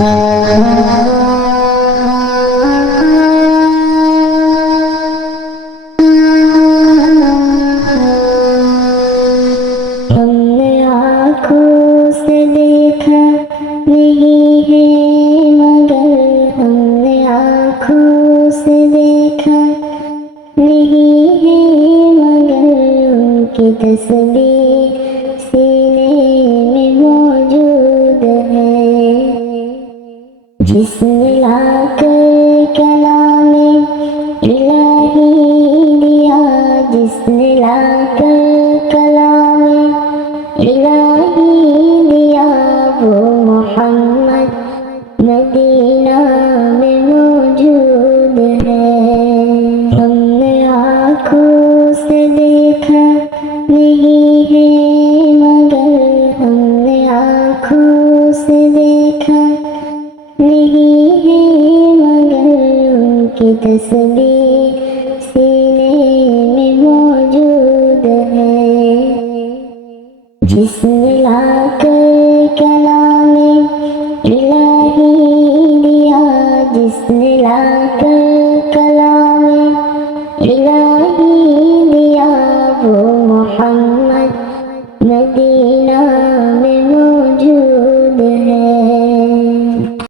हमने आँखों से देखा नहीं है मगर हमने आँखों से देखा नहीं है मगर उनकी तस्वीर सीने में मौजूद है। जिसने लाकर कलामे इलाही दिया, जिसने लाकर कलामे इलाही दिया, वो मोहम्मद मदीना में मौजूद है। हमने आँखों से देखा नहीं है मगर हमने आँखों से देखा नहीं है मगर उनकी तस्वीर सीने में मौजूद है। जिसने लाकर कलामे इलाही दिया, जिसने लाकर कलामे इलाही